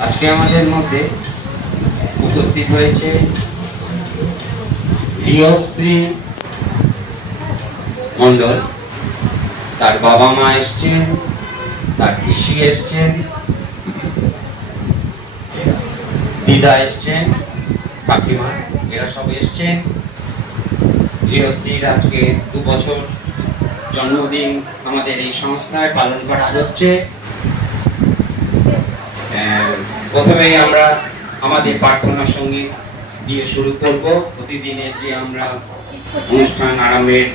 আজকে আমাদের মধ্যে উপস্থিত হয়েছে রিয়শ্রী মণ্ডল। তার বাবা মা এসছেন, তার পিসি এসছেন, দিদা এসছেন, কাকিমা, এরা সব এসছেন। রিয়শ্রীর আজকে দু বছর জন্মদিন আমাদের এই সংস্থায় পালন করা হচ্ছে। প্রথমেই আমরা আমাদের প্রার্থনা সংগীত দিয়ে শুরু করব। প্রতিদিনের যে আমরা অনুষ্ঠান আরম্ভের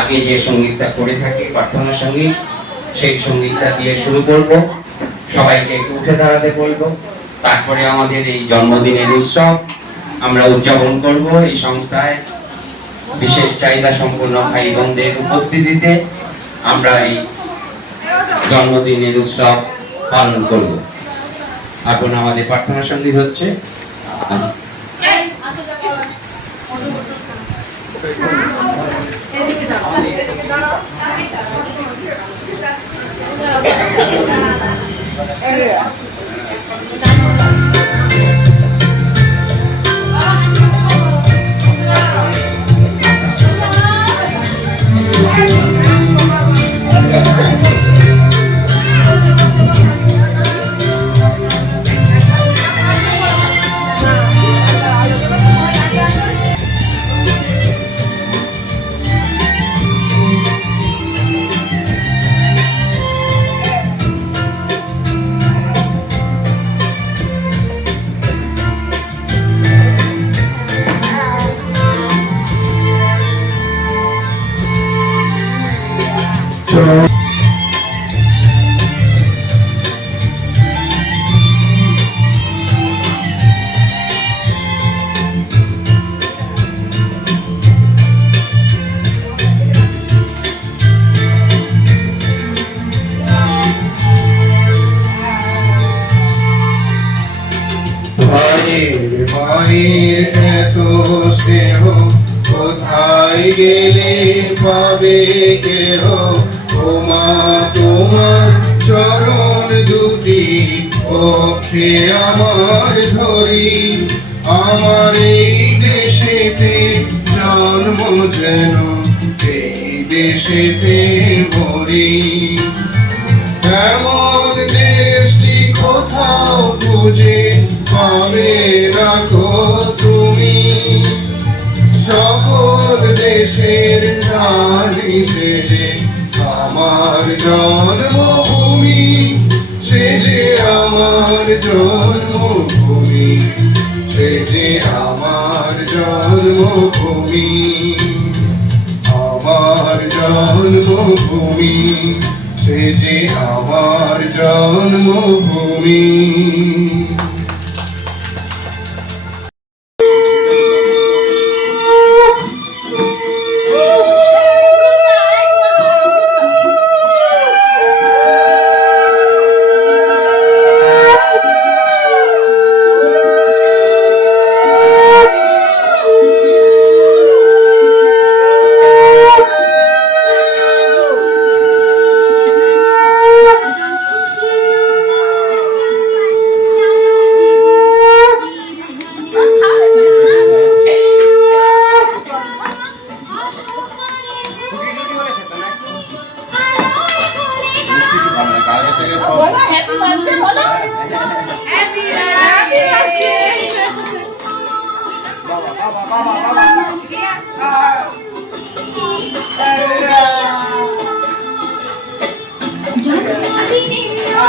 আগে যে সঙ্গীতটা করে থাকি প্রার্থনা সংগীত সেই সঙ্গীতটা দিয়ে শুরু করব। সবাইকে একটু উঠে দাঁড়াতে বলব। তারপরে আমাদের এই জন্মদিনের উৎসব আমরা উদযাপন করব এই সংস্থায়। বিশেষ চাহিদা সম্পন্ন ভাই বোনদের উপস্থিতিতে আমরা এই জন্মদিনের উৎসব পালন করব। এখন আমাদের প্রার্থনা সংগীত হচ্ছে। ভাইয়ের স্নেহ কোথায় গেলে পাবে কেহ? ও মা তোমার চরণ দুটি পক্ষে আমার ধরি। আমার এই দেশেতে জন্ম যেন, এই দেশেতে মরি। এমন দেশটি কোথাও খুঁজে পাবে দেশের প্রাণী সেজে আমার জন্মভূমি। সে যে আমার জন্মভূমি। সে যে আমার জন্মভূমি। আমার জন্মভূমি। সে যে আমার জন্মভূমি।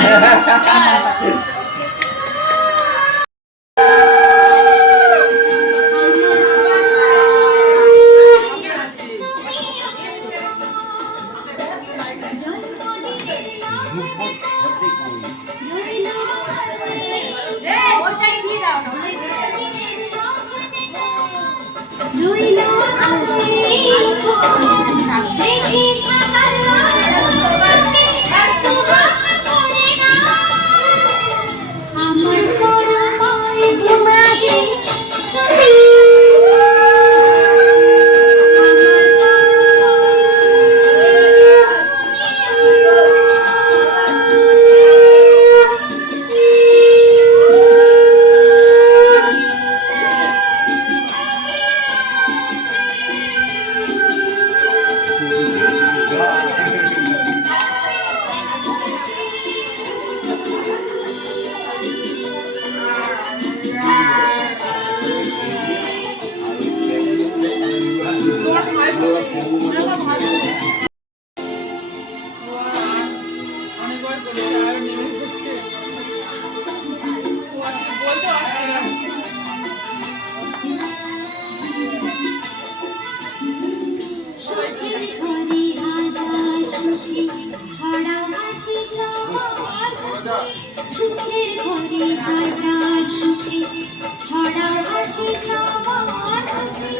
Claro. অনেকবার করেছে আর নেমে গেছে বলতে পারছে না সুখের ঘরে রাজা সুখে ছড়া হাসি সবার হাসি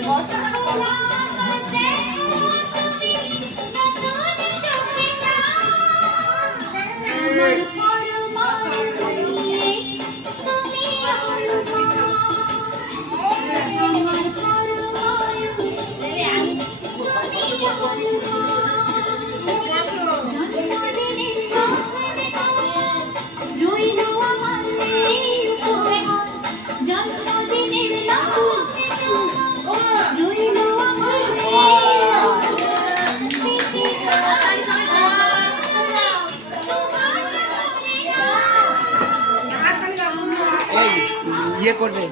করবে।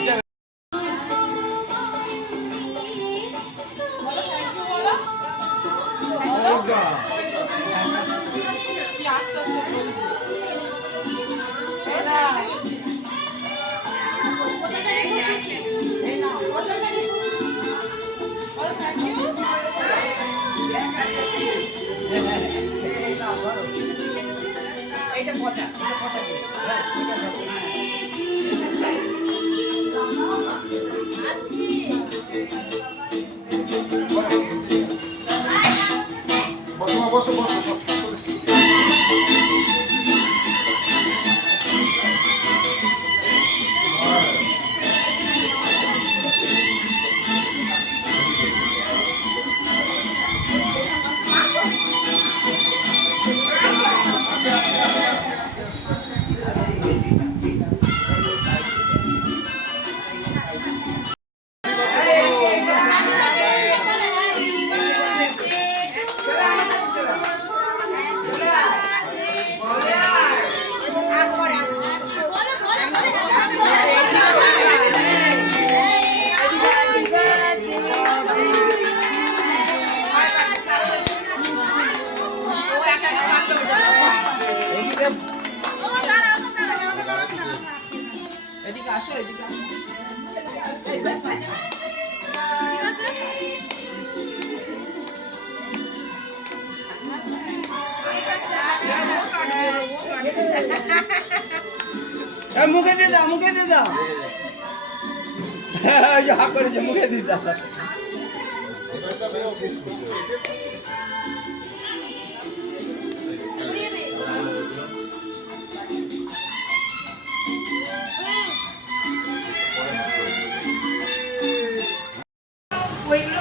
এটা পচা। এটা পচা। বসো বসো বসো। আসো এদিকে মুখে দিয়ে মুখে দিয়ে দাও। করেছে মুখে দিয়ে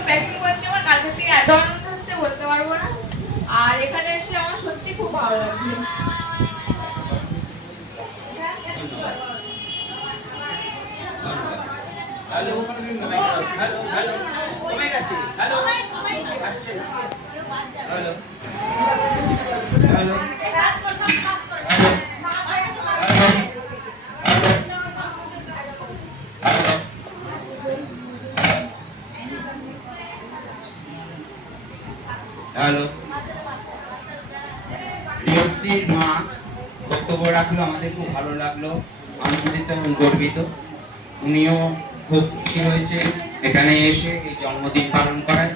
প্যাকিং করছে আমার কালকে থেকে এত আনন্দ হচ্ছে বলতে পারব না। আর এখানে এসে আমার সত্যি খুব ভালো লাগছে। হ্যালো হ্যালো হ্যালো কমে গেছে হ্যালো হ্যালো হ্যালো হ্যালো। রিয়শ্রীর মা, বক্তব্য রাখল, আমাদের খুব ভালো লাগল, আনন্দিত এবং গর্বিত। উনিও খুব খুশি হয়েছে, এখানে এসে এই জন্মদিন পালন করায়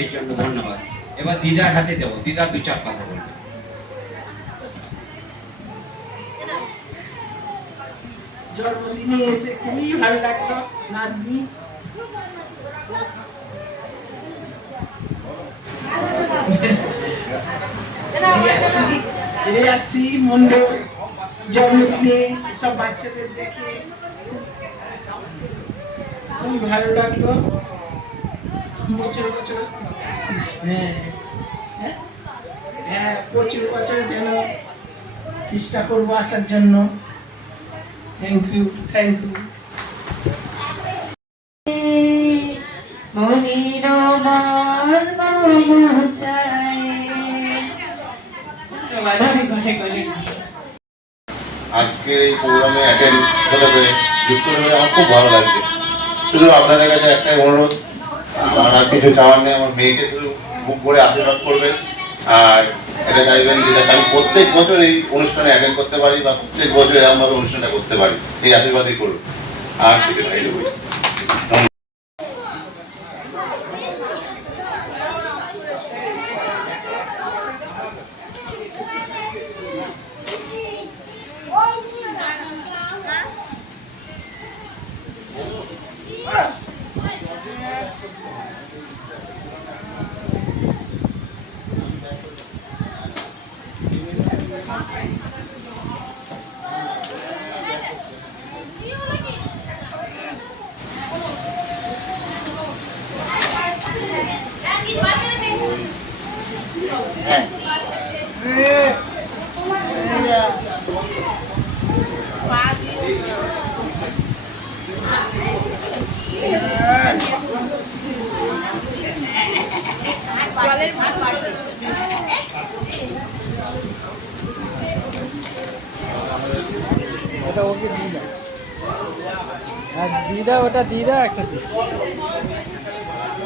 এই জন্য ধন্যবাদ। এবার দিদার হাতে দেবো, দিদা দু চার কথা বলবে। জন্মদিনে এসে খুবই ভালো লাগল, নাতনি। রেয়াসি মন্ডল জন্মদিনে সব বাচ্চাদের দেখে খুবই ভালো লাগল। বছর বছর হ্যাঁ হ্যাঁ হ্যাঁ প্রচুর বছর যেন চেষ্টা করব আসার জন্য। থ্যাংক ইউ থ্যাংক ইউ মনির মর্ম আজকে এই প্রোগ্রামে অ্যাটেন্ড হতে পেরে যুক্ত হতে আমার খুব ভালো লাগছে শুধু আপনাদের কাছে একটাই অনুরোধ আমার আর কিছু চাওয়ার নেই, আমার মেয়েকে শুধু বুক করে আশীর্বাদ করবেন। আর এটা চাইবেন যে আমি প্রত্যেক বছর এই অনুষ্ঠানে অ্যাটেন্ড করতে পারি বা প্রত্যেক বছর এরকমভাবে অনুষ্ঠানটা করতে পারি। এই আশীর্বাদই করুন। আর কিছু নাই ওটা ওকে দিদা আর দিদা ওটা দিদা একটা দিচ্ছে।